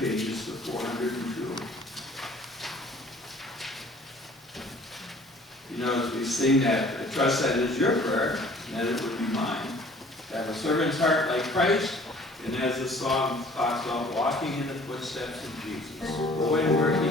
pages to 402. You know, as we sing that, I trust that is your prayer, and that it would be mine. To have a servant's heart like Christ, and as the song talks about, walking in the footsteps of Jesus, going where he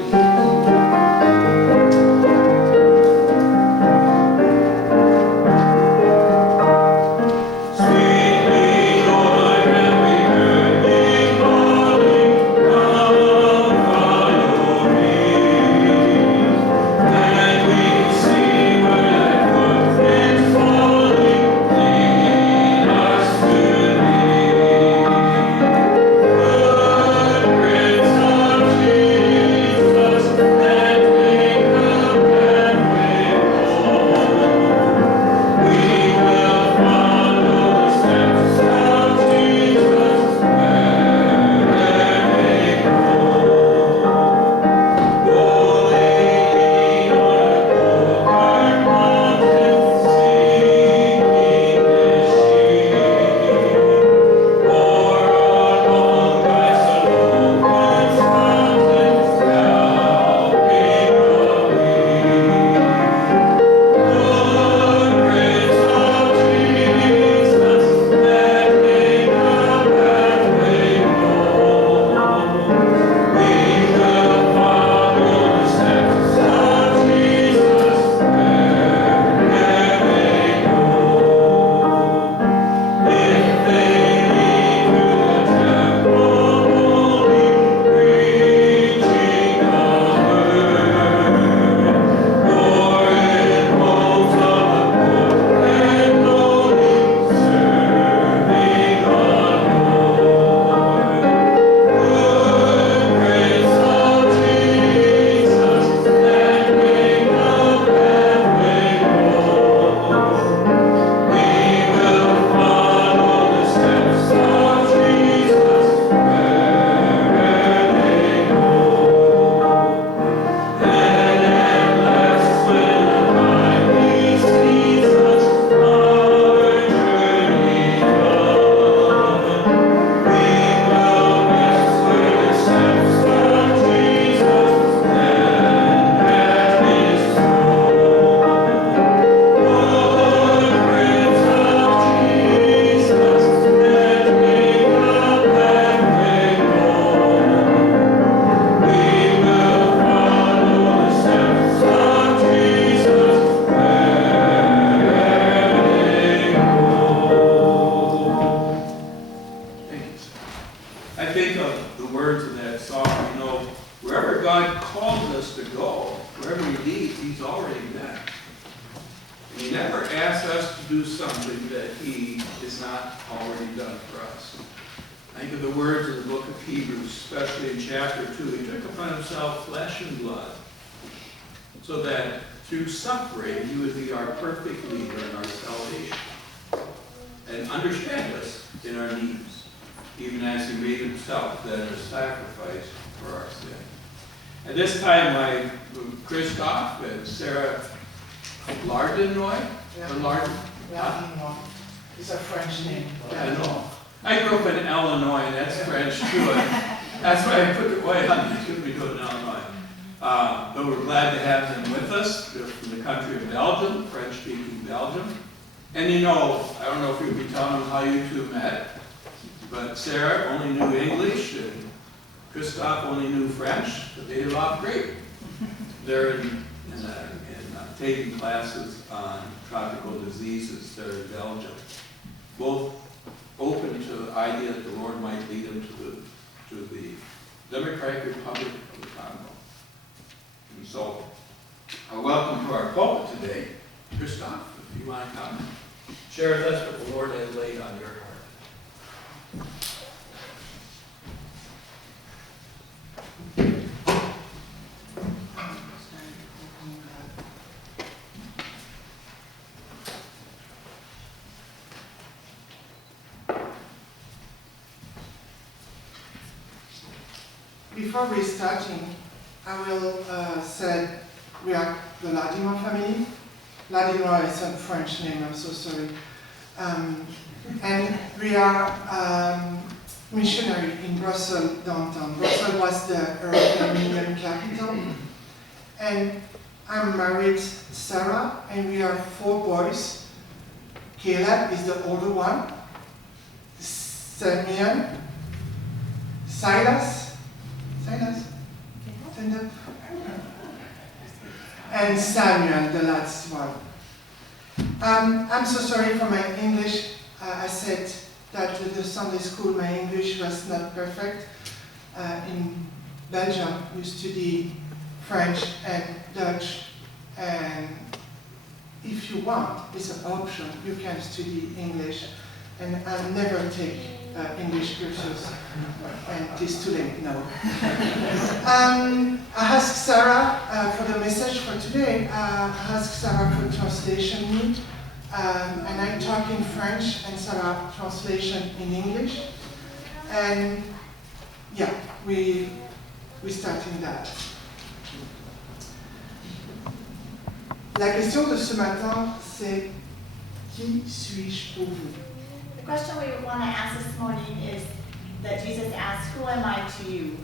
taking classes on tropical diseases there in Belgium, both open to the idea that the Lord might lead them to the Democratic Republic of the Congo. And so, welcome to our pulpit today. Christoph, if you want to come, share with us what the Lord has laid on your heart. Before we starting, I will say we are the Ladinois family. Ladinois is a French name, I'm so sorry. And we are missionary in Brussels downtown. Brussels was the European Union capital. And I'm married Sarah, and we are 4 boys. Caleb is the older one. Simeon, Silas, stand up. And Samuel, the last one. I'm so sorry for my English. I said that with the Sunday school, my English was not perfect. In Belgium, you study French and Dutch, and if you want, it's an option. You can study English, and I'll never take English courses, and it's too late now. I asked Sarah for the message for today. I asked Sarah for translation me, and I talk in French, and Sarah translation in English, and yeah, we starting that. La question de ce matin, c'est qui suis-je pour vous? The question we want to ask this morning is that Jesus asked, "Who am I to you?"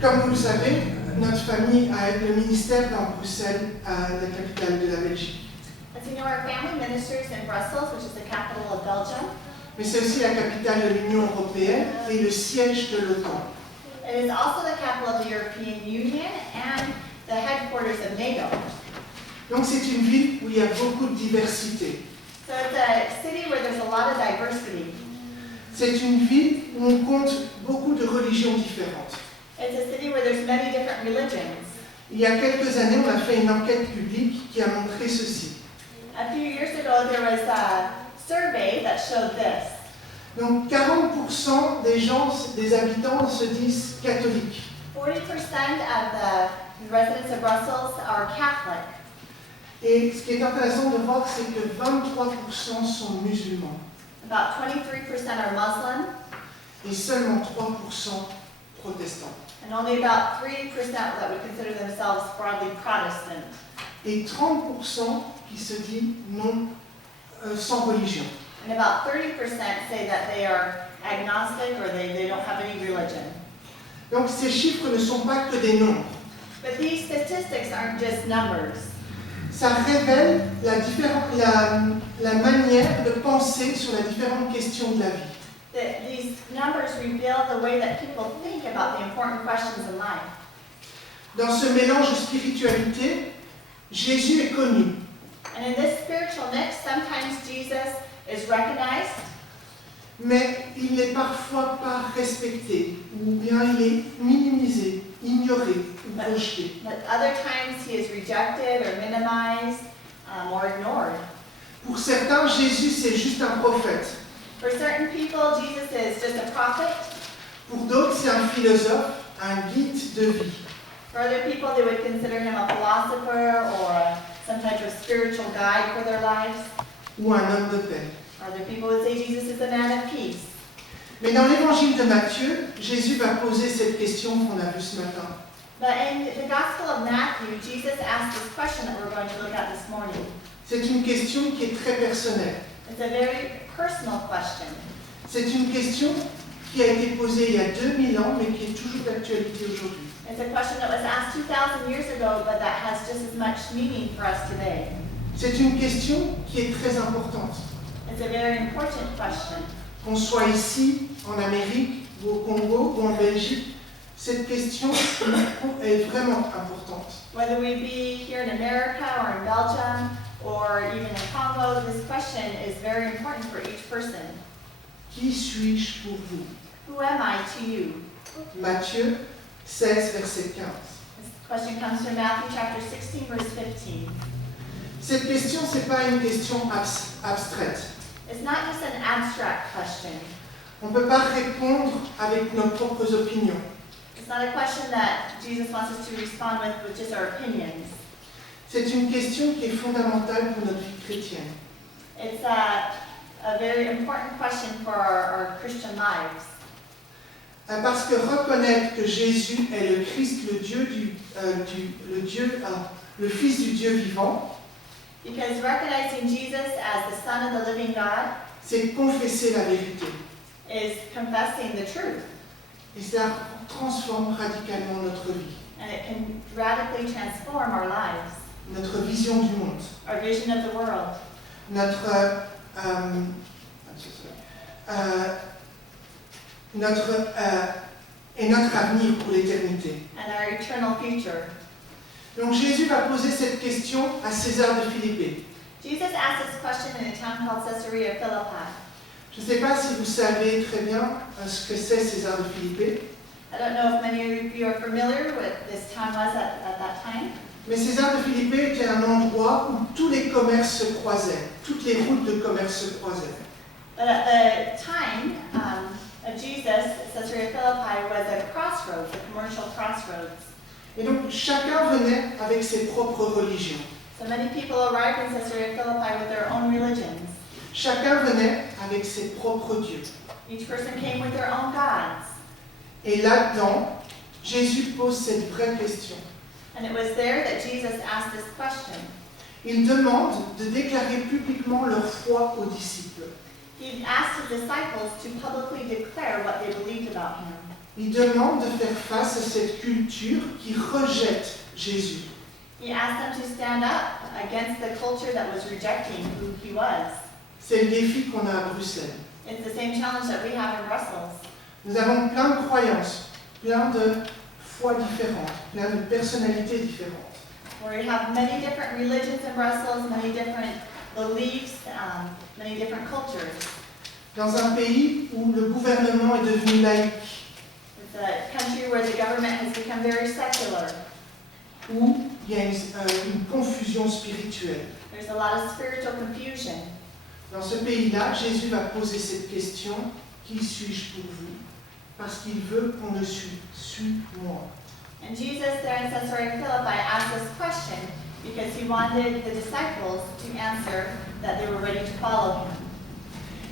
Comme vous le savez, notre famille a le ministère dans Bruxelles, la capitale de la Belgique. As you know, our family ministers in Brussels, which is the capital of Belgium. Mais c'est aussi la capitale de l'Union européenne et le siège de l'OTAN. It is also the capital of the European Union and the headquarters of NATO. Donc c'est une ville où il y a beaucoup de diversité. So it's a city where there's a lot of diversity. C'est une ville où on compte beaucoup de religions différentes. It's a city where there's many different religions. Il y a quelques années, on a fait une enquête publique qui a montré ceci. A few years ago, there was a survey that showed this. Donc 40% des gens, des habitants se disent catholiques. 40% of the residents of Brussels are Catholic. Et ce qui est intéressant de voir, c'est que 23% sont musulmans About 23% are Muslim, et seulement 3% protestants. and only about 3% that would consider themselves broadly Protestant. Et 30% qui se disent non, sans religion. And about 30% say that they are agnostic or they don't have any religion. Donc ces chiffres ne sont pas que des nombres. But these statistics aren't just numbers. Ça révèle la manière de penser sur les différentes questions de la vie. These numbers reveal the way that people think about the important questions in life. Dans ce mélange de spiritualité, Jésus est connu. And in this spiritual mix, sometimes Jesus is recognized, Mais il n'est parfois pas respecté, ou bien il est minimisé, ignoré ou rejeté. but other times he is rejected or minimized or ignored. Pour certains, Jésus c'est juste un prophète. For certain people, Jesus is just a prophet. Pour d'autres, c'est un philosophe, un guide de vie. For other people, they would consider him a philosopher or some type of spiritual guide for their lives. Ou un homme de paix. Other people would say Jesus is a man of peace. Mais dans l'évangile de Matthieu, Jésus va poser cette question qu'on a vue ce matin. But in the Gospel of Matthew, Jesus asked this question that we're going to look at this morning. C'est une question qui est très personnelle. It's a very personal question. C'est une question qui a été posée il y a 2000 ans, mais qui est toujours d'actualité aujourd'hui. It's a question that was asked 2,000 years ago, but that has just as much meaning for us today. C'est une question qui est très importante. It's a very important question. Qu'on soit ici, en Amérique, ou au Congo, ou en Belgique, cette question est vraiment importante. Whether we be here in America or in Belgium or even in Congo, this question is very important for each person. Qui suis-je pour vous? Who am I to you? Matthieu 16, verset 15. This question comes from Matthew chapter 16, verse 15. Cette question, ce n'est pas une question abstraite. It's not just an abstract question. On ne peut pas répondre avec nos propres opinions. It's not a question that Jesus wants us to respond with just our opinions. C'est une question qui est fondamentale pour notre vie chrétienne. It's a very important question for our Christian lives. Parce que reconnaître que Jésus est le Christ, le Fils du Dieu vivant, Because recognizing Jesus as the Son of the living God, c'est confesser la vérité. is confessing the truth. Et cela transforme radicalement notre vie, And it can radically transform our lives, notre vision du monde, our vision of the world, notre, et notre avenir pour l'éternité. and our eternal future. Donc Jésus va poser cette question à César de Philippée. Jesus asked this question in a town called Caesarea Philippi. Je ne sais pas si vous savez très bien ce que c'est César de Philippée, I don't know if many of you are familiar with this town was at that time, mais César de Philippée était un endroit où tous les commerces se croisaient, toutes les routes de commerce se croisaient. but at the time of Jesus, Caesarea Philippi was a crossroads, a commercial crossroads. Et donc chacun venait avec ses propres religions. So many people arrived in Caesarea Philippi with their own religions. Chacun venait avec ses propres dieux. Each person came with their own gods. Et là-dedans, Jésus pose cette vraie question. And it was there that Jesus asked this question. Il demande de déclarer publiquement leur foi aux disciples. He asked his disciples to publicly declare what they believed about him. Il demande de faire face à cette culture qui rejette Jésus. He asked them to stand up against the culture that was rejecting who he was. C'est le défi qu'on a à Bruxelles. It's the same challenge that we have in Brussels. Nous avons plein de croyances, plein de foi différentes, plein de personnalités différentes. Where we have many different religions in Brussels, many different beliefs, many different cultures. Dans un pays où le gouvernement est devenu laïque, It's a country where the government has become very secular. où il y a une confusion spirituelle. There's a lot of spiritual confusion. Dans ce pays-là, Jésus va poser cette question, qui suis-je pour vous? Parce qu'il veut qu'on le suive. Suis-moi. And Jesus there in Caesarea Philippi asked this question because he wanted the disciples to answer that they were ready to follow him.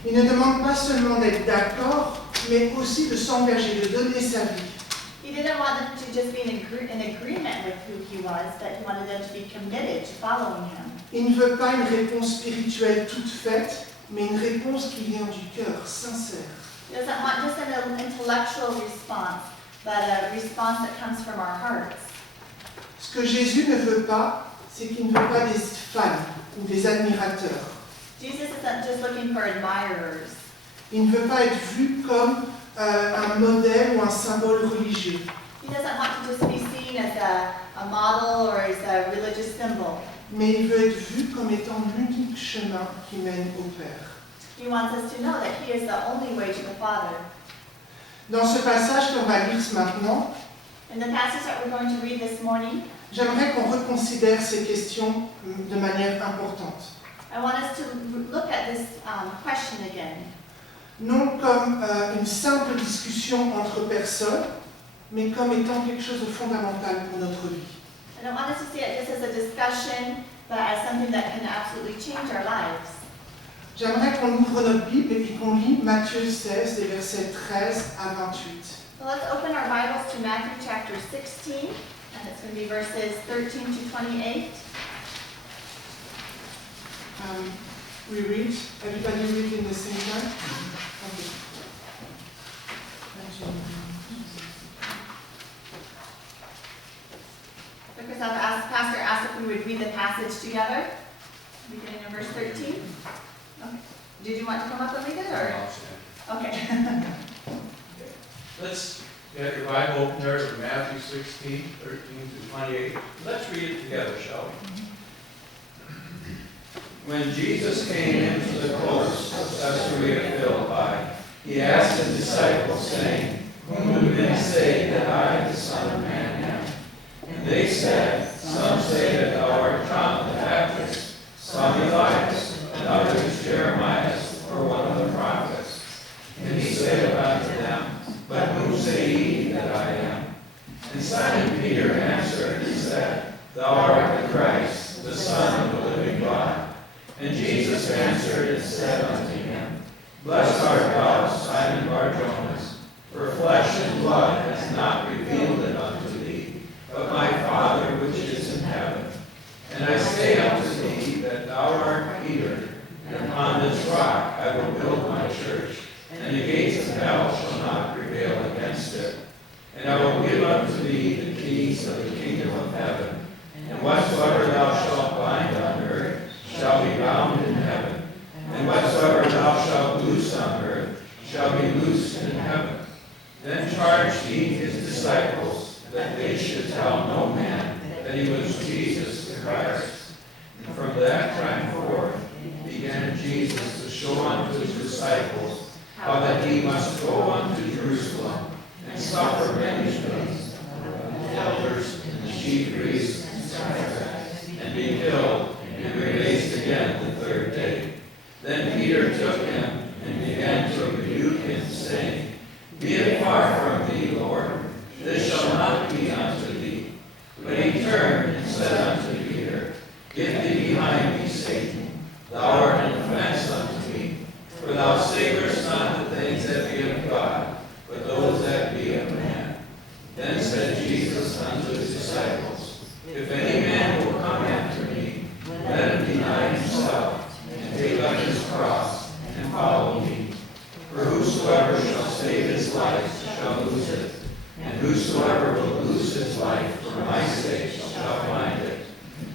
Il ne demande pas seulement d'être d'accord, mais aussi de s'engager, de donner sa vie. He didn't want them to just be in agreement with who he was, but he wanted them to be committed to following him. Il ne veut pas une réponse spirituelle toute faite, mais une réponse qui vient du cœur, sincère. He doesn't want just an intellectual response, but a response that comes from our hearts. Ce que Jésus ne veut pas, c'est qu'il ne veut pas des fans ou des admirateurs. Jesus isn't just looking for admirers. Il ne veut pas être vu comme un modèle ou un symbole religieux. He doesn't want to just be seen as a model or as a religious symbol. Mais il veut être vu comme étant l'unique chemin qui mène au Père. He wants us to know that he is the only way to the Father. Dans ce passage qu'on va lire ce maintenant, In the passage that we're going to read this morning, j'aimerais qu'on reconsidère ces questions de manière importante. I want us to look at this question again. Non comme une simple discussion entre personnes, mais comme étant quelque chose de fondamental pour notre vie. I don't want us to see it just as a discussion, but as something that can absolutely change our lives. J'aimerais qu'on ouvre notre Bible et puis qu'on lit Matthieu 16, des versets 13 à 28. So let's open our Bibles to Matthew chapter 16, and it's going to be verses 13 to 28. We read, everybody read in the same time? Okay. Because Pastor asked if we would read the passage together, beginning in verse 13. Okay. Did you want to come up and read it, or? Okay. Let's get your Bible open there to Matthew 16, 13 to 28. Let's read it together, shall we? When Jesus came into the coast of Caesarea Philippi, he asked his disciples, saying, "Whom do men say that I, the Son of Man, am?" And they said, "Some say that thou art John the Baptist, some Elias, and others Jeremiah, or one of the prophets." And he said unto them, "But whom say ye that I am?" And Simon Peter answered and said, "Thou art the Christ, the Son of the living God." And Jesus answered and said unto him, "Blessed art thou, Simon Bar-Jonas, for flesh and blood has not revealed it unto thee, but my Father which is in heaven. And I say unto thee that thou art Peter, and upon this rock And I will give unto thee the keys of the kingdom of heaven. And whatsoever thou shalt bind on earth shall be bound in heaven. And whatsoever thou shalt loose on earth shall be loosed in heaven. Then charged he his disciples that they should tell no man that he was Jesus the Christ. And from that time forth began Jesus to show unto his disciples how that he must go unto Jerusalem and suffer many things of the elders and the chief priests and be killed and be raised again the third day. Then Peter took him and began to rebuke him, saying, Be it far from thee, Lord, this shall not be unto thee. But he turned and said unto Peter, Get thee behind me, Satan. Thou art an offense unto me, for thou savorest not the things that be of God, but those that be of man. Then said Jesus unto his disciples, If any man will come after me, let him deny himself, and take up his cross, and follow me. For whosoever shall save his life shall lose it, and whosoever will lose his life for my sake shall find it.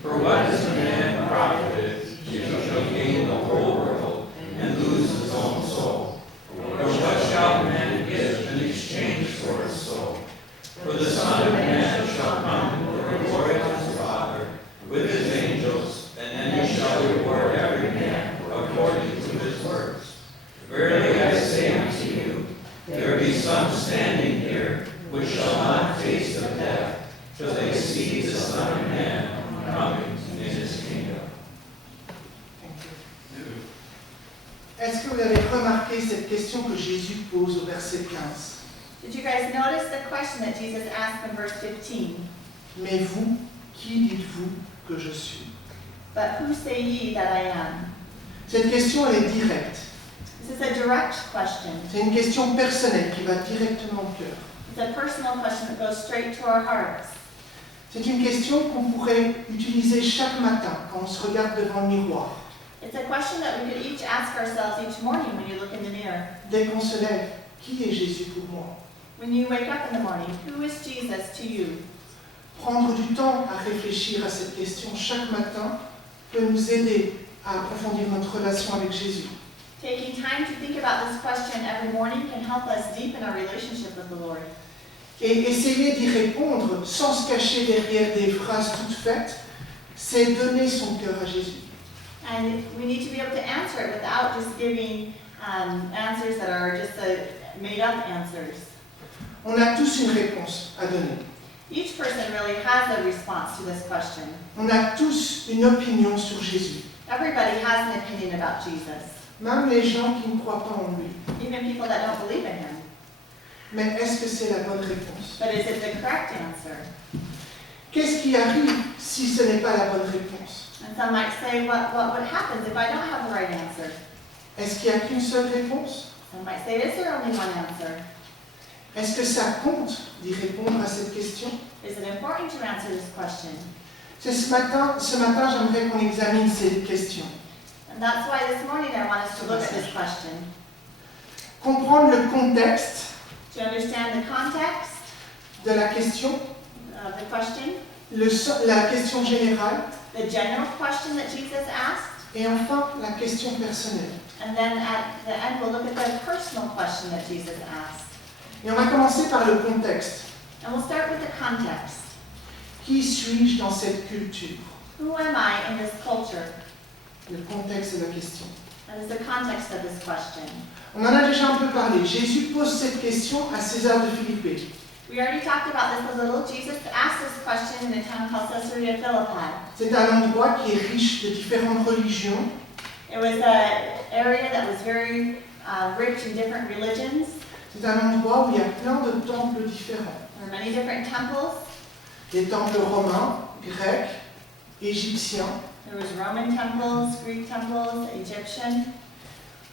For what is a man profited if he shall gain the whole world and lose his own soul? Or what shall a man give in exchange for his soul? For the Son of Man shall come in the glory of his Father with his angels, and then he shall reward every man according to his works. Verily I say unto you, there be some standing here which shall not taste of death, till they see the Son of Man coming in his kingdom. Est-ce que vous avez remarqué cette question que Jésus pose au verset 15? Did you guys notice the question that Jesus asked in verse 15? Mais vous, qui dites-vous que je suis? But who say ye that I am? Cette question, elle est directe. This is a direct question. C'est une question personnelle qui va directement au cœur. It's a personal question that goes straight to our hearts. C'est une question qu'on pourrait utiliser chaque matin quand on se regarde devant le miroir. It's a question that we could each ask ourselves each morning when you look in the mirror. Dès qu'on se lève, qui est Jésus pour moi? When you wake up in the morning, who is Jesus to you? Prendre du temps à réfléchir à cette question chaque matin peut nous aider à approfondir notre relation avec Jésus. Taking time to think about this question every morning can help us deepen our relationship with the Lord. Et essayer d'y répondre sans se cacher derrière des phrases toutes faites, c'est donner son cœur à Jésus. And we need to be able to answer it without just giving answers that are just made-up answers. On a tous une réponse à donner. Each person really has a response to this question. On a tous une opinion sur Jésus. Everybody has an opinion about Jesus, Même les gens qui ne croient pas en lui. even people that don't believe in him. Mais est-ce que c'est la bonne réponse? But is it the correct answer? Qu'est-ce qui arrive si ce n'est pas la bonne réponse? And some might say, what would happen if I don't have the right answer? Est-ce qu'il n'y a qu'une seule réponse? Some might say, is there only one answer? Est-ce que ça compte d'y répondre à cette question? Is it important to answer this question? C'est ce matin, j'aimerais qu'on examine ces questions. And that's why this morning I want us to look at this question. Comprendre le contexte To understand the context de la question, of the question, la question générale, the general question that Jesus asked, et enfin la question personnelle. and then at the end we'll look at the personal question that Jesus asked. Et on va commencer par le contexte. And we'll start with the context. Qui suis-je dans cette culture? Who am I in this culture? Le contexte de la question. That is the context of this question. On en a déjà un peu parlé. Jésus pose cette question à César de Philippée. We already talked about this a little. Jesus asked this question in a town called Caesarea Philippi. C'est un endroit qui est riche de différentes religions. It was an area that was very rich in different religions. C'est un endroit où il y a plein de temples différents. There were many different temples. Des temples romains, grecs, égyptiens. There was Roman temples, Greek temples, Egyptian.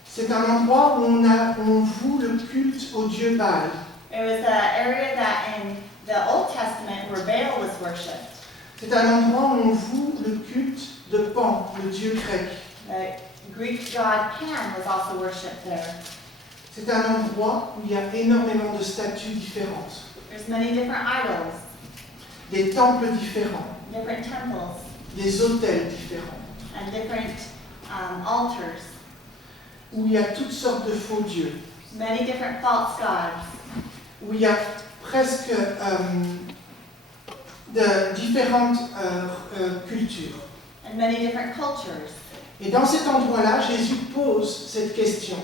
C'est un endroit où on voue le culte au dieu Baal. It was an area that in the Old Testament where Baal was worshipped. C'est un endroit où on voue le culte de Pan, le dieu grec. The Greek god Pan was also worshipped there. C'est un endroit où il y a énormément de statues différentes. It There's many different idols, des temples différents, different temples, des autels différents, and different altars, où il y a toutes sortes de faux dieux, many different false gods, où il y a presque de différentes cultures. and many different cultures. Et dans cet endroit-là, Jésus pose cette question.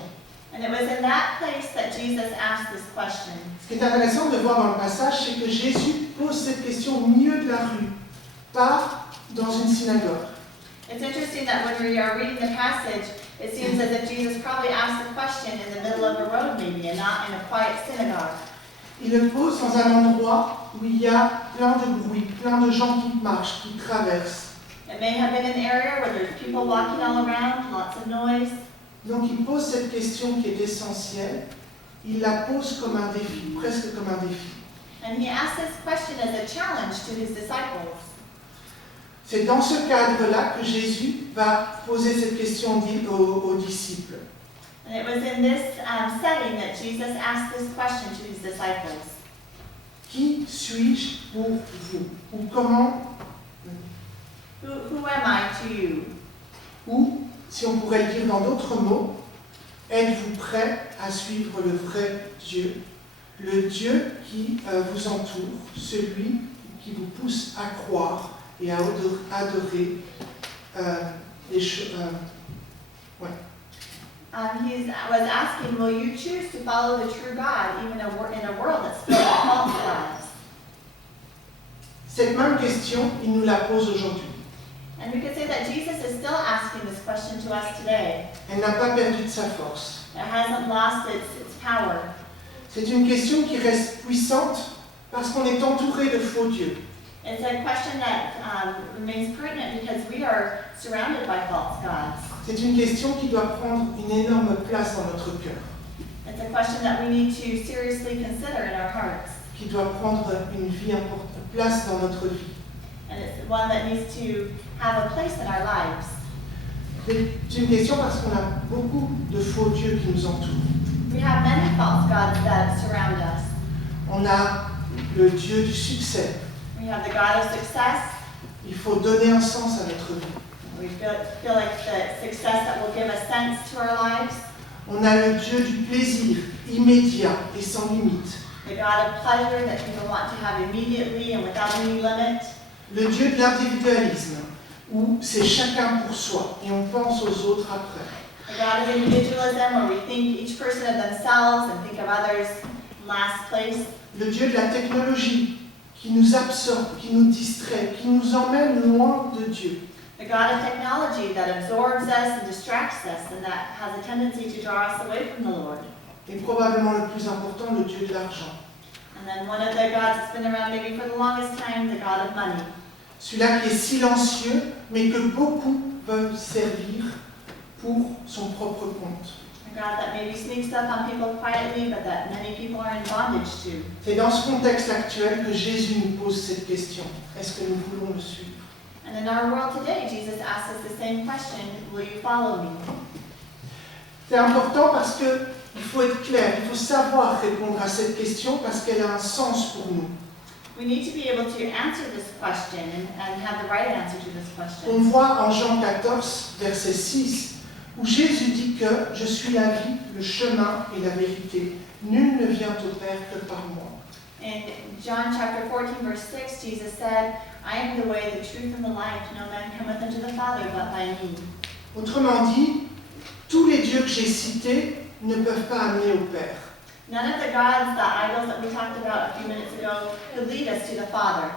And it was in that place that Jesus asked this question. Ce qui est intéressant de voir dans le passage, c'est que Jésus pose cette question au milieu de la rue, pas dans une synagogue. It's interesting that when we are reading the passage, it seems as if Jesus probably asked the question in the middle of a road maybe, and not in a quiet synagogue. Il le pose dans un endroit où il y a plein de bruit, plein de gens qui marchent, qui traversent. It may have been an area where there's people walking all around, lots of noise. Donc il pose cette question qui est essentielle, il la pose comme un défi, presque comme un défi. And he asked this question as a challenge to his disciples. C'est dans ce cadre-là que Jésus va poser cette question aux disciples. And it was in this setting that Jesus asked this question to his disciples. Qui suis-je pour vous? Ou comment, Who am I to you? ou si on pourrait le dire dans d'autres mots, êtes-vous prêts à suivre le vrai Dieu, le Dieu qui vous entoure, celui qui vous pousse à croire et à adorer les choses. He was asking, will you choose to follow the true God even in a world that's filled with false gods? Cette même question, il nous la pose aujourd'hui. And we could say that Jesus is still asking this question to us today. Elle n'a pas perdu de sa force. It hasn't lost its power. C'est une question qui reste puissante parce qu'on est entouré de faux dieux. It's a question that remains pertinent because we are surrounded by false gods. C'est une question qui doit prendre une énorme place dans notre cœur, It's a question that we need to seriously consider in our hearts. qui doit prendre une place dans notre vie. And it's one that needs to have a place in our lives. C'est une question parce qu'on a beaucoup de faux dieux qui nous entourent. We have many false gods that surround us. On a le Dieu du succès. We have the God of success. Il faut donner un sens à notre vie. We feel like the success that will give a sense to our lives. On a le Dieu du plaisir, immédiat et sans limite. The God of pleasure that people want to have immediately and without any limit. Le Dieu de l'individualisme, où c'est chacun pour soi et on pense aux autres après. The God of individualism where we think each person of themselves and think of others last place. Le Dieu de la technologie, qui nous absorbe, qui nous distrait, qui nous emmène loin de Dieu. The God of technology that absorbs us and distracts us and that has a tendency to draw us away from the Lord. Et probablement le plus important, le Dieu de l'argent. And then one of the gods that's been around maybe for the longest time, the God of money. Celui-là qui est silencieux, mais que beaucoup veulent servir pour son propre compte. A God that maybe sneaks up on people quietly, but that many people are in bondage to. C'est dans ce contexte actuel que Jésus nous pose cette question. Est-ce que nous voulons le suivre? And in our world today, Jesus asks us the same question, will you follow me? C'est important parce qu'il faut être clair, il faut savoir répondre à cette question parce qu'elle a un sens pour nous. We need to be able to answer this question and have the right answer to this On question. voit en Jean 14, verset 6, où Jésus dit que « Je suis la vie, le chemin et la vérité. Nul ne vient au Père que par moi. » In John chapter 14, verse 6, Jesus said, I am the way, the truth, and the life. No man cometh unto the Father but by me. Autrement dit, tous les dieux que j'ai cités ne peuvent pas amener au Père. None of the gods, the idols that we talked about a few minutes ago, could lead us to the Father.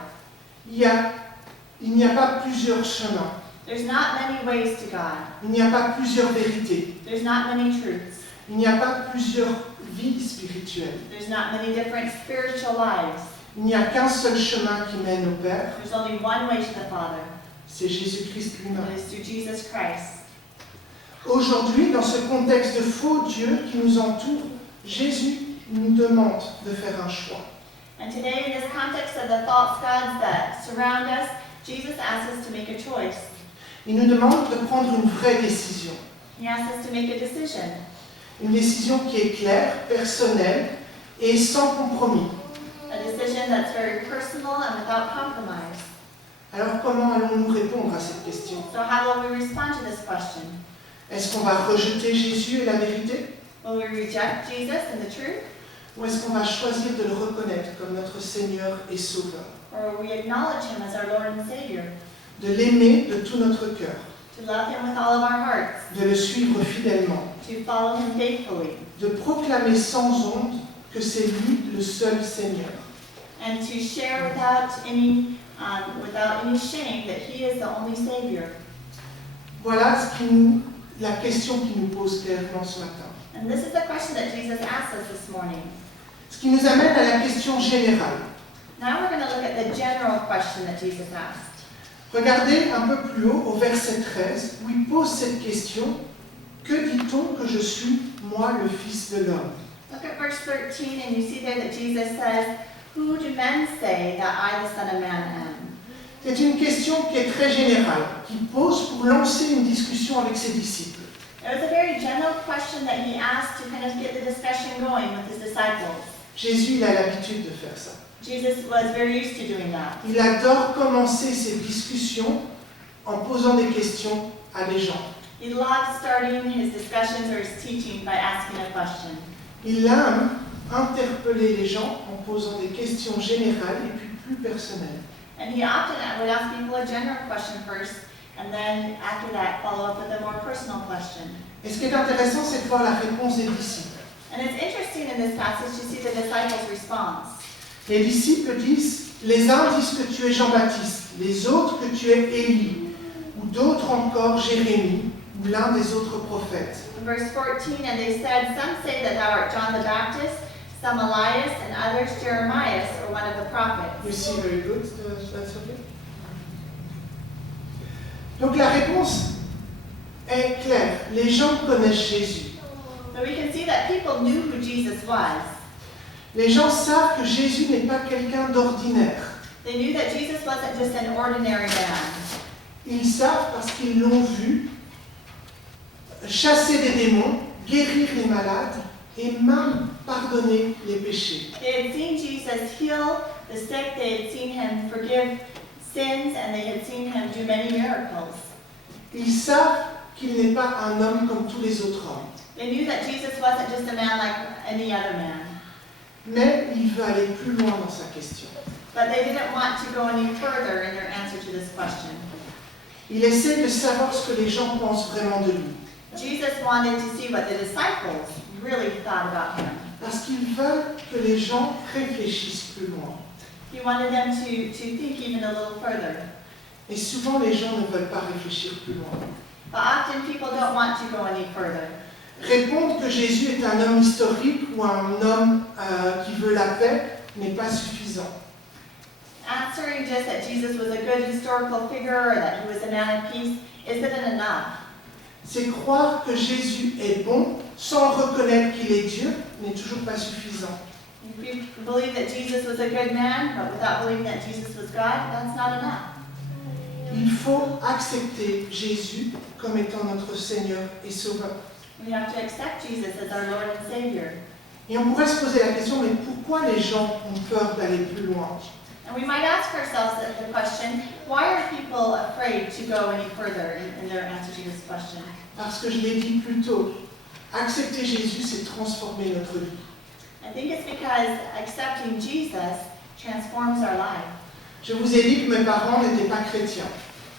Il n'y a pas plusieurs chemins. There's not many ways to God. Il n'y a pas plusieurs vérités. There's not many truths. Il n'y a pas plusieurs vies spirituelles. There's not many different spiritual lives. Il n'y a qu'un seul chemin qui mène au Père. There's only one way to the Father. C'est Jésus-Christ And lui-même. it is through Jesus Christ. Aujourd'hui, dans ce contexte de faux dieux qui nous entoure, Jésus nous demande de faire un choix. And today, in this context of the false gods that surround us, Jesus asks us to make a choice. Il nous demande de prendre une vraie décision. He asks us to make a decision. Une décision qui est claire, personnelle et sans compromis. A decision question that's very personal and without compromise. Alors comment allons-nous répondre à cette question? So how will we respond to this question? Est-ce qu'on va rejeter Jésus et la vérité? Will we reject Jesus and the truth? Ou est-ce qu'on va choisir de le reconnaître comme notre Seigneur et Sauveur? Or will we acknowledge him as our Lord and Savior? De l'aimer de tout notre cœur, To love him with all of our hearts? de le suivre fidèlement, To follow him faithfully? de proclamer sans honte que c'est lui le seul Seigneur. And to share without any shame that he is the only Savior? Voilà la question qui nous pose clairement ce matin. And this is the question that Jesus asked us this morning. Ce qui nous amène à la question générale. Now we're going to look at the general question that Jesus asked. Regardez un peu plus haut au verset 13 où il pose cette question: que dit-on que je suis, moi, le Fils de l'homme? Look at verse 13 and you see there that Jesus says, "Who do men say that I, the Son of Man, am?" C'est une question qui est très générale, qu'il pose pour lancer une discussion avec ses disciples. It was a very general question that he asked to kind of get the discussion going with his disciples. Jésus, il a l'habitude de faire ça. Jesus was very used to doing that. Il adore commencer ses discussions en posant des questions à des gens. He loved starting his discussions or his teaching by asking a question. Il aime interpeller les gens en posant des questions générales et puis plus personnelles. And he often would ask people a general question first, and then after that follow up with a more personal question. Et ce qui est intéressant, c'est de voir la réponse des disciples. And it's interesting in this passage to see the disciples' response. Les disciples disent, les uns disent que tu es Jean-Baptiste, les autres que tu es Élie, ou d'autres encore Jérémie, ou l'un des autres prophètes. In verse 14, and they said, "Some say that thou art John the Baptist, some Elias, and others Jeremias, or one of the prophets." You see very good, that's okay. Donc la réponse est claire. Les gens connaissent Jésus. So we can see that people knew who Jesus was. Les gens savent que Jésus n'est pas quelqu'un d'ordinaire. They knew that Jesus wasn't just an ordinary man. Ils savent parce qu'ils l'ont vu chasser des démons, guérir les malades et même pardonner les péchés. They had seen Jesus heal the sick, they had seen him forgive sins, and they had seen him do many miracles. Ils savent qu'il n'est pas un homme comme tous les autres hommes. They knew that Jesus wasn't just a man like any other man. Mais il veut aller plus loin dans sa question. But they didn't want to go any further in their answer to this question. Il essaie de savoir ce que les gens pensent vraiment de lui. Jesus wanted to see what the disciples really thought about him. Parce qu'ils veulent que les gens réfléchissent plus loin. He wanted them to think even a little further. Et souvent, les gens ne veulent pas réfléchir plus loin. But often people don't want to go any further. Répondre que Jésus est un homme historique ou un homme qui veut la paix n'est pas suffisant. Answering just that Jesus was a good historical figure or that he was a man of peace isn't enough. C'est croire que Jésus est bon sans reconnaître qu'il est Dieu n'est toujours pas suffisant. If you believe that Jesus was a good man, but without believing that Jesus was God, that's not enough. Il faut accepter Jésus comme étant notre Seigneur et Sauveur. We have to accept Jesus as our Lord and Savior. Et on pourrait se poser la question, mais pourquoi les gens ont peur d'aller plus loin? And we might ask ourselves the question, why are people afraid to go any further in their answer to this question? Parce que je l'ai dit plus tôt, accepter Jésus, c'est transformer notre vie. I think it's because accepting Jesus transforms our life. Je vous ai dit que mes parents n'étaient pas chrétiens.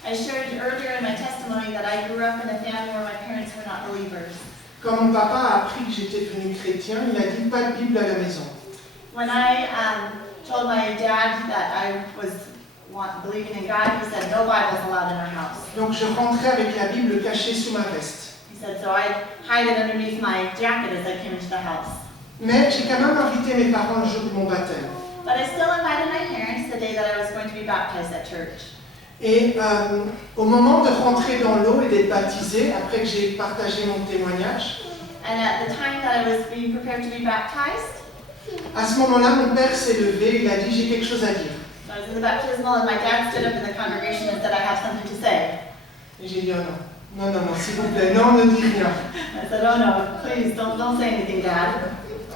I shared earlier in my testimony that I grew up in a family where my parents were not believers. Quand mon papa a appris que j'étais devenu chrétien, il a dit pas de Bible à la maison. When I told my dad that I was believing in God, he said no Bibles allowed in our house. Donc je rentrais avec la Bible cachée sous ma veste. He said so I'd hide it underneath my jacket as I came into the house. Mais j'ai quand même invité mes parents le jour de mon baptême. But I still invited my parents the day that I was going to be baptized at church. Et au moment de rentrer dans l'eau et d'être baptisé, après que j'ai partagé mon témoignage, And at the time that I was being prepared to be baptized, à ce moment-là, mon père s'est levé, il a dit « j'ai quelque chose à dire so I was in the baptismal and my dad stood up in the congregation and said, I have something to say. ». Et j'ai dit « oh non, non, non, non, s'il vous plaît, non, ne dis rien I said, oh no, please don't say anything, Dad. ».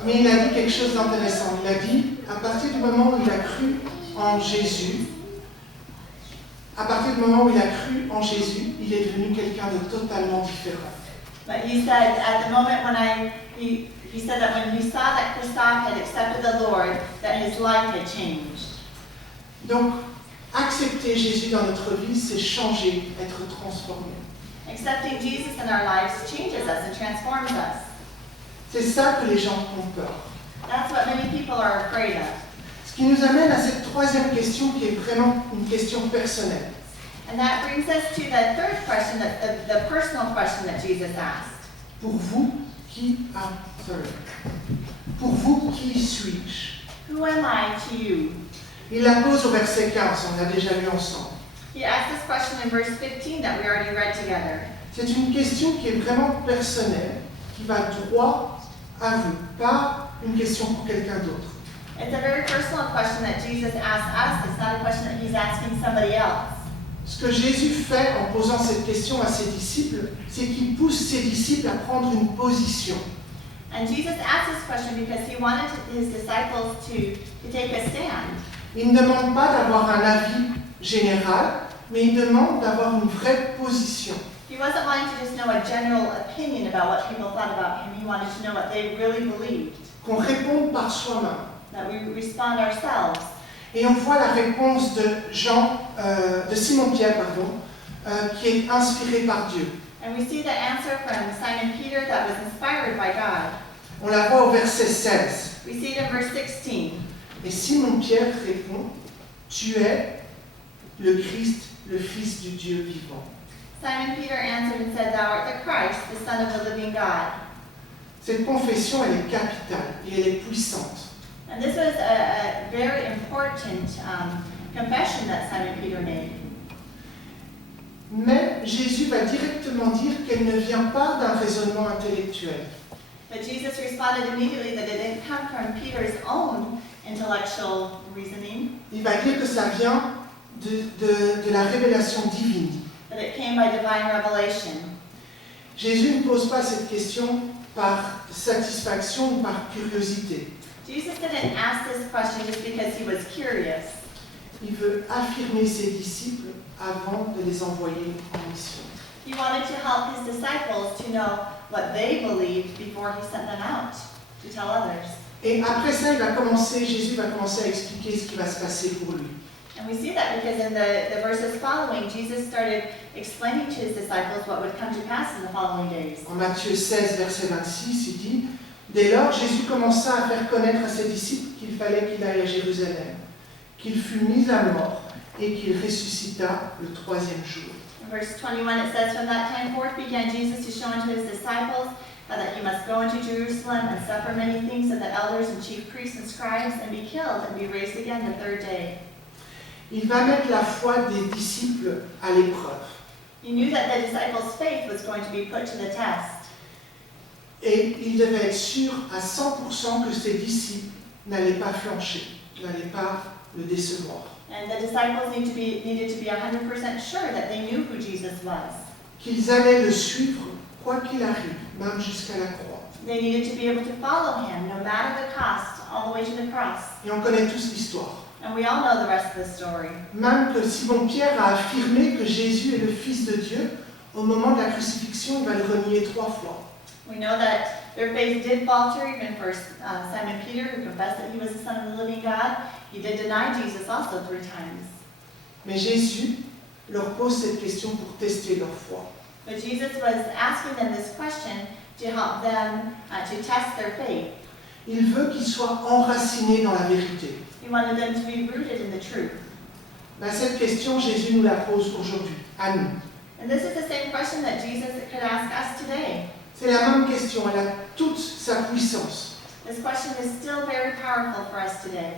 Mais il a dit quelque chose d'intéressant. Il a dit, à partir du moment où il a cru en Jésus, il est devenu quelqu'un de totalement différent. But he said at the moment when he said that when he saw that Christophe had accepted the Lord, that his life had changed. Donc, accepter Jésus dans notre vie, c'est changer, être transformé. Accepting Jesus in our lives changes us and transforms us. C'est ça que les gens ont peur. That's what many people are afraid of. Ce qui nous amène à cette troisième question qui est vraiment une question personnelle. And that brings us to the third question, the personal question that Jesus asked. Pour vous, qui suis-je? Who am I to you? Il la pose au verset 15, on l'a déjà lu ensemble. He asked this question in verse 15 that we already read together. C'est une question qui est vraiment personnelle, qui va droit à vous, pas une question pour quelqu'un d'autre. It's a very personal question that Jesus asked us. It's not a question that he's asking somebody else. Ce que Jésus fait en posant cette question à ses disciples, c'est qu'il pousse ses disciples à prendre une position. And Jesus asked this question because he wanted his disciples to take a stand. Il ne demande pas d'avoir un avis général, mais il demande d'avoir une vraie position. He wasn't wanting to just know a general opinion about what people thought about him. He wanted to know what they really believed. Qu'on réponde par soi-même. That we respond ourselves. Et on voit la réponse de Simon-Pierre, qui est inspirée par Dieu. And we see the answer from Simon Peter that was inspired by God. On la voit au verset 16. We see it in verse 16. Et Simon-Pierre répond, « Tu es le Christ, le Fils du Dieu vivant. » Simon Peter answered and said, Thou art the Christ, the Son of the living God. Cette confession, elle est capitale et elle est puissante. And this was a very important confession that Simon Peter made. Mais Jésus va directement dire qu'elle ne vient pas d'un raisonnement intellectuel. But Jesus responded immediately that it didn't come from Peter's own intellectual reasoning, Il va dire que ça vient de la révélation divine. but it came by divine revelation. Jésus ne pose pas cette question par satisfaction ou par curiosité. Jesus didn't ask this question just because he was curious. Il veut affirmer ses disciples avant de les envoyer en mission. He wanted to help his disciples to know what they believed before he sent them out to tell others. Et après ça, Jésus va commencer à expliquer ce qui va se passer pour lui. And we see that because in the verses following, Jesus started explaining to his disciples what would come to pass in the following days. En Matthieu 16, verset 26, il dit « Dès lors, Jésus commença à faire connaître à ses disciples qu'il fallait qu'il aille à Jérusalem, qu'il fût mis à mort et qu'il ressuscita le troisième jour. » In verse 21, it says, From that time forth began Jesus to show unto his disciples that he must go into Jerusalem and suffer many things of the elders and chief priests and scribes, and be killed, and be raised again the third day. Il va mettre la foi des disciples à l'épreuve. He knew that the disciples' faith was going to be put to the test. Et il devait être sûr à 100% que ses disciples n'allaient pas flancher, n'allaient pas le décevoir. And the disciples needed to be 100% sure that they knew who Jesus was. Qu'ils allaient le suivre quoi qu'il arrive, même jusqu'à la croix. They needed to be able to follow him no matter the cost, all the way to the cross. Et on connaît tous l'histoire. And we all know the rest of the story. Même que Simon-Pierre a affirmé que Jésus est le Fils de Dieu, au moment de la crucifixion, il va le renier 3 fois. We know that their faith did falter, even for Simon Peter, who confessed that he was the Son of the living God. He did deny Jesus also 3 times. Mais Jésus leur pose cette question pour tester leur foi. But Jesus was asking them this question to help them to test their faith. Il veut qu'ils soient enracinés dans la vérité. He wanted them to be rooted in the truth. Ben, cette question, Jésus nous la pose aujourd'hui, à nous. And this is the same question that Jesus could ask us today. C'est la même question, elle a toute sa puissance. This question is still very powerful for us today.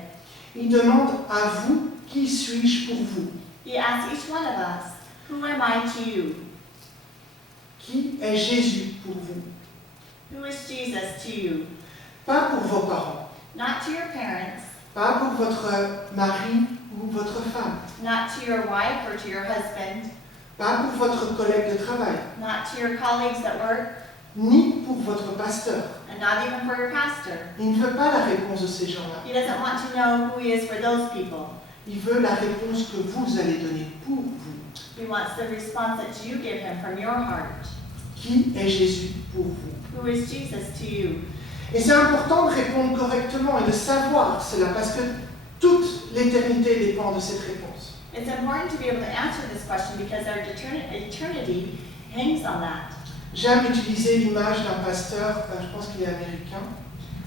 Il demande à vous, qui suis-je pour vous? He asks each one of us, Who am I to you? Qui est Jésus pour vous? Who is Jesus to you? Pas pour vos parents, Not to your parents, pas pour votre mari ou votre femme, not to your wife or to your husband, pas pour votre collègue de travail, not to your colleagues at work, ni pour votre pasteur, and not even for your pastor. Il ne veut pas la réponse de ces gens-là. He doesn't want to know who he is for those people. Il veut la réponse que vous allez donner pour vous. He wants the response that you give him from your heart. Qui est Jésus pour vous? Who is Jesus to you? Et c'est important de répondre correctement et de savoir cela parce que toute l'éternité dépend de cette réponse. It's important to be able to answer this question because our eternity hangs on that. J'aime utiliser l'image d'un pasteur, je pense qu'il est américain,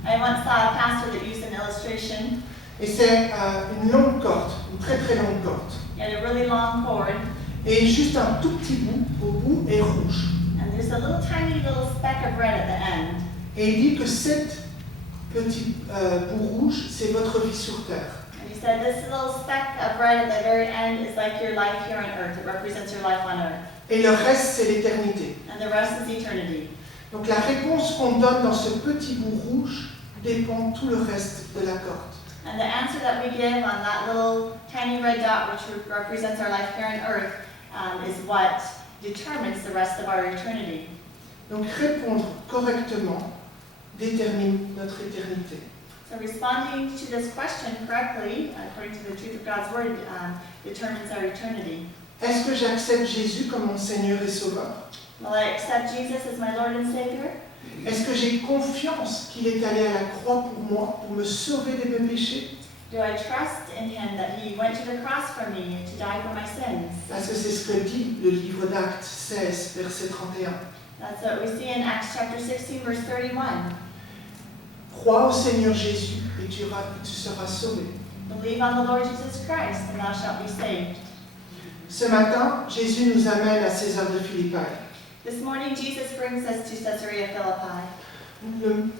I once saw a pastor that used an illustration. et c'est une longue corde, une très très longue corde. He had a really long cord, Et juste un tout petit bout, au bout, est rouge. and there's a tiny little speck of red at the end. Et il dit que cette petite bout rouge, c'est votre vie sur terre. And he said this little speck of red at the very end is like your life here on earth. It represents your life on earth. Et le reste, c'est l'éternité. And the rest is eternity. Donc la réponse qu'on donne dans ce petit bout rouge dépend tout le reste de la corde. And the answer that we give on that little tiny red dot, which represents our life here on earth, is what determines the rest of our eternity. Donc répondre correctement détermine notre éternité. So responding to this question correctly, according to the truth of God's word, determines our eternity. Est-ce que j'accepte Jésus comme mon Seigneur et Sauveur? Will I accept Jesus as my Lord and Savior? Est-ce que j'ai confiance qu'il est allé à la croix pour moi, pour me sauver de mes péchés? Do I trust in Him that He went to the cross for me to die for my sins? Parce que c'est ce que dit le livre d'Actes 16, verset 31. That's what we see in Acts chapter 16, verse 31. Crois au Seigneur Jésus et tu seras sauvé. Believe on the Lord Jesus Christ, and thou shalt be saved. Ce matin, Jésus nous amène à César de Philippi. This morning, Jesus brings us to Caesarea Philippi.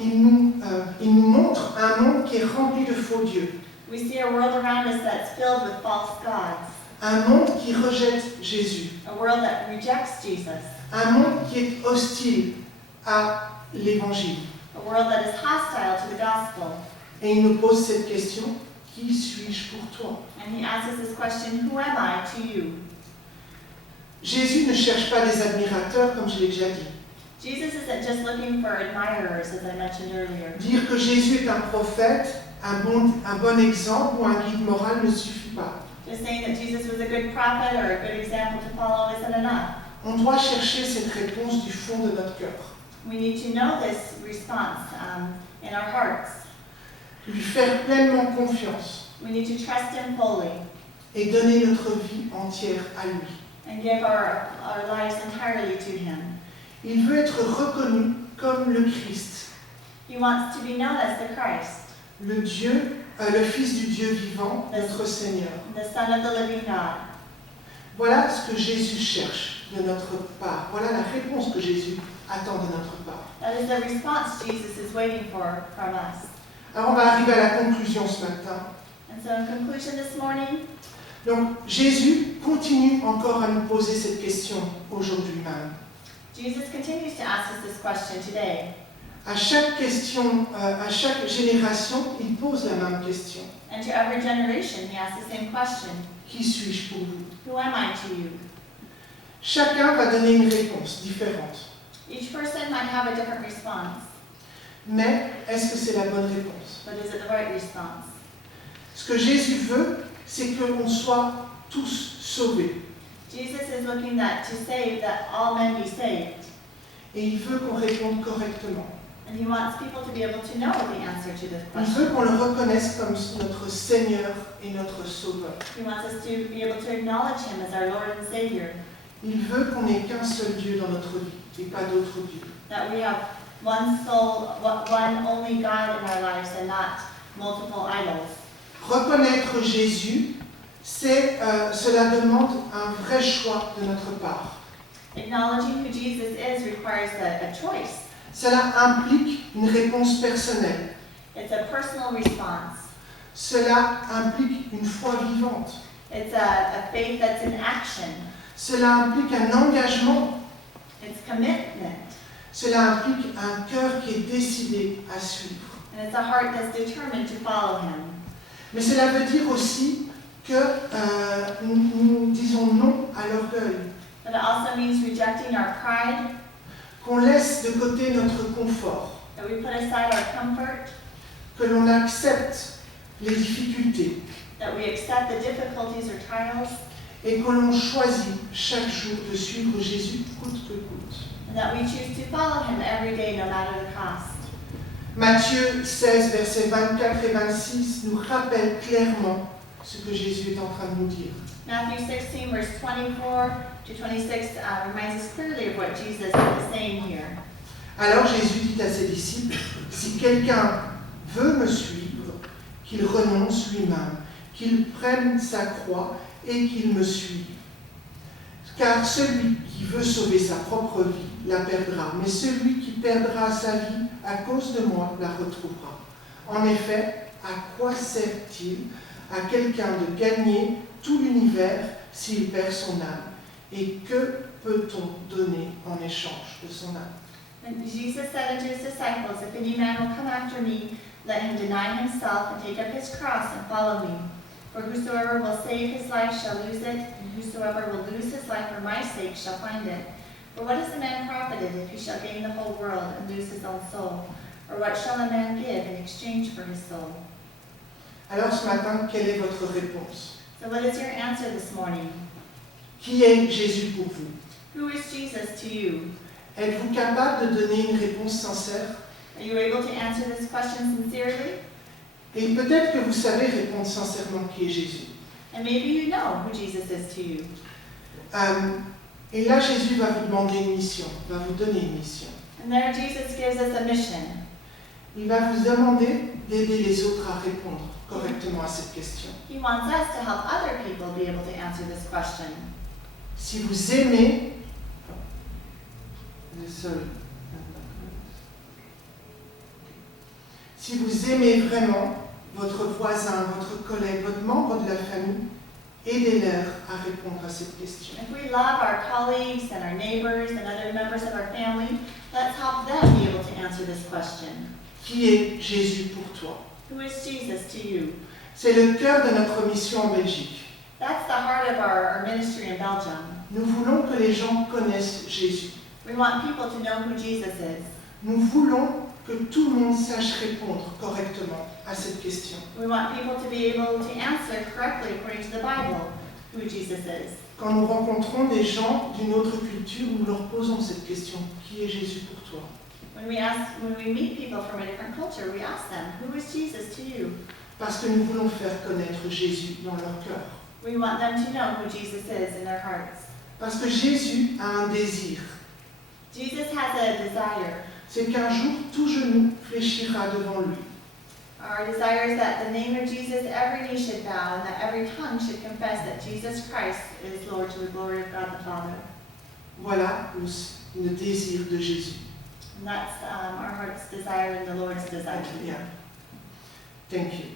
Il nous montre un monde qui est rempli de faux dieux. We see a world around us that's filled with false gods, Un monde qui rejette Jésus. a world that rejects Jesus, Un monde qui est hostile à l'Évangile. a world that is hostile to the gospel. Et il nous pose cette question, qui suis-je pour toi? And He asks us this question, who am I to you? Jésus ne cherche pas des admirateurs, comme je l'ai déjà dit. Jesus isn't just looking for admirers, as I mentioned earlier. Dire que Jésus est un prophète, un bon exemple ou un guide moral ne suffit pas. Just saying that Jesus was a good prophet or a good example to follow isn't enough. On doit chercher cette réponse du fond de notre cœur. We need to know this response in our hearts. Lui faire pleinement confiance We need to trust Him fully et donner notre vie entière à lui. and give our lives entirely to Him. Il veut être reconnu comme le Christ, He wants to be known as the Christ, le Fils du Dieu vivant, notre Seigneur. the Son of the living God. Voilà ce que Jésus cherche de notre part. Voilà la réponse que Jésus attend de notre part. That is the response Jesus is waiting for from us. Alors on va arriver à la conclusion ce matin. And so in conclusion this morning, Donc Jésus continue encore à nous poser cette question aujourd'hui même. Jesus continues to ask us this question today. À chaque question, à chaque génération, il pose la même question. And to every generation, He asks the same question. Qui suis-je pour vous? Who am I to you? Chacun va donner une réponse différente. Each person might have a different response, Mais est-ce que c'est la bonne réponse? but is it the right response? Ce que Jésus veut, c'est qu'on soit tous sauvés. Jesus is looking to save that all men be saved. Et il veut qu'on réponde correctement. And He wants people to be able to know the answer to this Il veut question. qu'on le reconnaisse comme notre Seigneur et notre Sauveur. He wants us to be able to acknowledge Him as our Lord and Savior. Il veut qu'on n'ait qu'un seul Dieu dans notre vie et pas d'autres dieux. That we have one soul, one only God in our lives and not multiple idols. Reconnaître Jésus, cela demande un vrai choix de notre part. Acknowledging who Jesus is requires a choice. Cela implique une réponse personnelle. It's a personal response. Cela implique une foi vivante. It's a faith that's in action. Cela implique un engagement. It's commitment. Cela implique un cœur qui est décidé à suivre. And it's a heart that's determined to follow Him. Mais cela veut dire aussi que nous disons non à l'orgueil, But it also means rejecting our pride, qu'on laisse de côté notre confort, that we put aside our comfort, que l'on accepte les difficultés that we accept the difficulties or trials, et que l'on choisit chaque jour de suivre Jésus coûte que coûte. and that we choose to follow him every day, no matter the cost. Matthieu 16, versets 24 et 26 nous rappelle clairement ce que Jésus est en train de nous dire. Matthew 16, verse 24 to 26 reminds us clearly of what Jesus is saying here. Alors Jésus dit à ses disciples, si quelqu'un veut me suivre, qu'il renonce lui-même, qu'il prenne sa croix et qu'il me suive. Car celui qui veut sauver sa propre vie la perdra, mais celui qui perdra sa vie à cause de moi la retrouvera. En effet, à quoi sert-il à quelqu'un de gagner tout l'univers s'il perd son âme? Et que peut-on donner en échange de son âme? And Jesus said unto his disciples, if any man will come after me, let him deny himself and take up his cross and follow me. For whosoever will save his life shall lose it, and whosoever will lose his life for my sake shall find it. For what is a man profited if he shall gain the whole world and lose his own soul? Or what shall a man give in exchange for his soul? Alors ce matin, quelle est votre réponse? So what is your answer this morning? Qui est Jésus pour vous? Who is Jesus to you? Êtes-vous capable de donner une réponse sincère? Are you able to answer this question sincerely? Et peut-être que vous savez répondre sincèrement qui est Jésus. And maybe you know who Jesus is to you. Et là, Jésus va vous demander une mission, va vous donner une mission. And there Jesus gives us a mission. Il va vous demander d'aider les autres à répondre correctement à cette question. He wants us to help other people be able to answer this question. Si vous aimez, si vous aimez vraiment votre voisin, votre collègue, votre membre de la famille, aidez-les à répondre à cette question. If we love our colleagues and our neighbors and other members of our family, let's help them be able to answer this question. Qui est Jésus pour toi? Who is Jesus to you? C'est le cœur de notre mission en Belgique. That's the heart of our ministry in Belgium. Nous voulons que les gens connaissent Jésus. We want people to know who Jesus is. Nous voulons que tout le monde sache répondre correctement à cette question. We want people to be able to answer correctly according to the Bible who Jesus is. Quand nous rencontrons des gens d'une autre culture, nous leur posons cette question. Qui est Jésus pour toi? When we meet people from a different culture, we ask them, who is Jesus to you? Parce que nous voulons faire connaître Jésus dans leur cœur. We want them to know who Jesus is in their hearts. Parce que Jésus a un désir. Jesus has a desire. C'est qu'un jour, tout genou fléchira devant lui. Our desire is that the name of Jesus, every knee should bow, and that every tongue should confess that Jesus Christ is Lord to the glory of God the Father. Voilà le désir de Jésus. And that's our heart's desire and the Lord's desire. Bien. Thank you.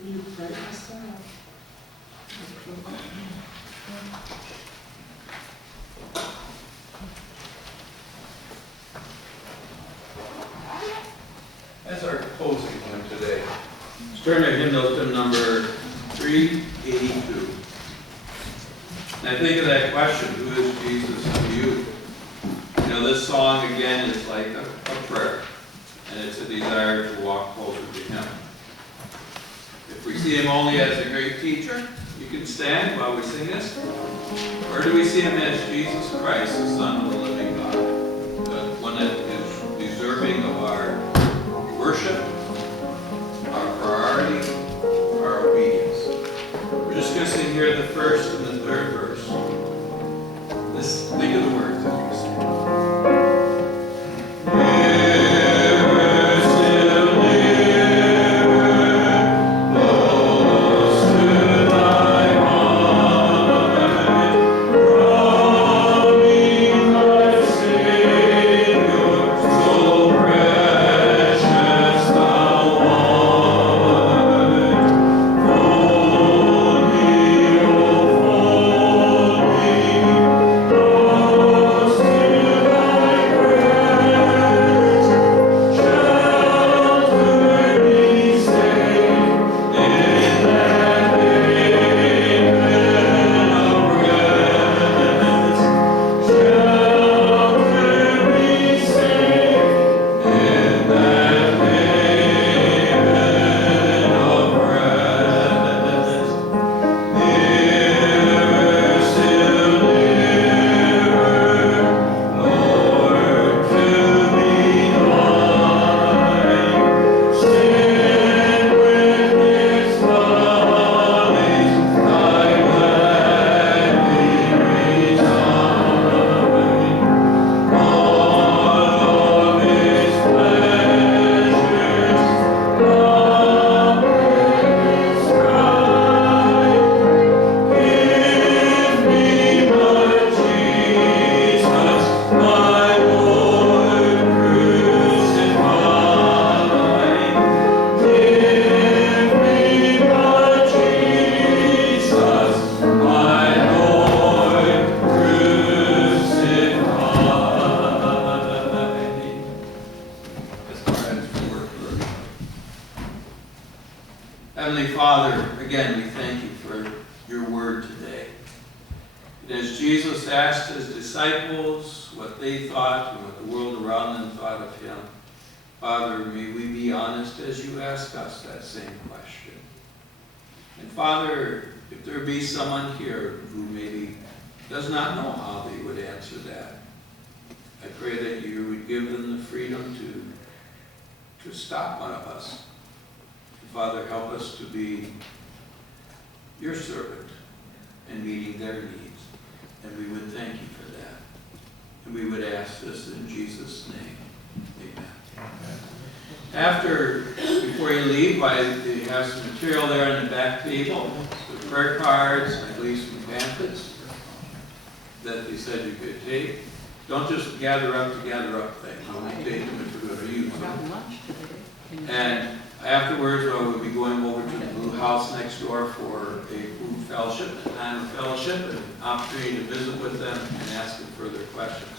Will you pray, Pastor? As our closing hymn today, turn to hymnal number 382. And I think of that question, who is Jesus to you? You know, this song again is like a prayer, and it's a desire to walk closer to Him. If we see Him only as a great teacher, you can stand while we sing this. Or do we see Him as Jesus Christ, the Son of the living God, the one that is deserving of our worship, our priority, our obedience? We're just going to sing here the first and the third verse. Think of the words as we sing. Thy Heavenly Father, again, we thank you for your word today. And as Jesus asked his disciples what they thought and what the world around them thought of him, Father, may we be honest as you ask us that same question. And Father, if there be someone here who maybe does not know how they would answer that, I pray that you would give them the freedom to stop one of us. And Father, help us to be your servant in meeting their needs. And we would thank you for that. And we would ask this in Jesus' name. Amen. Before you leave, you have some material there on the back table, with prayer cards, I believe some pamphlets that they said you could take. Don't just gather up things. Only take them if you're going to use them. And afterwards, we'll be going over to the Blue House next door for a food fellowship, a time of fellowship, and an opportunity to visit with them and ask them further questions.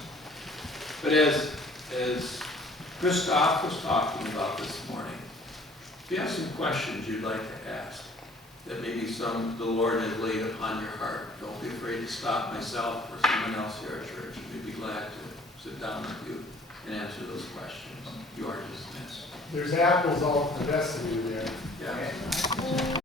But as Christoph was talking about this morning, if you have some questions you'd like to ask, that maybe the Lord has laid upon your heart, don't be afraid to stop myself or someone else here at church. We'd be glad to sit down with you and answer those questions. You are dismissed. There's apples all for the rest of you there. Yeah.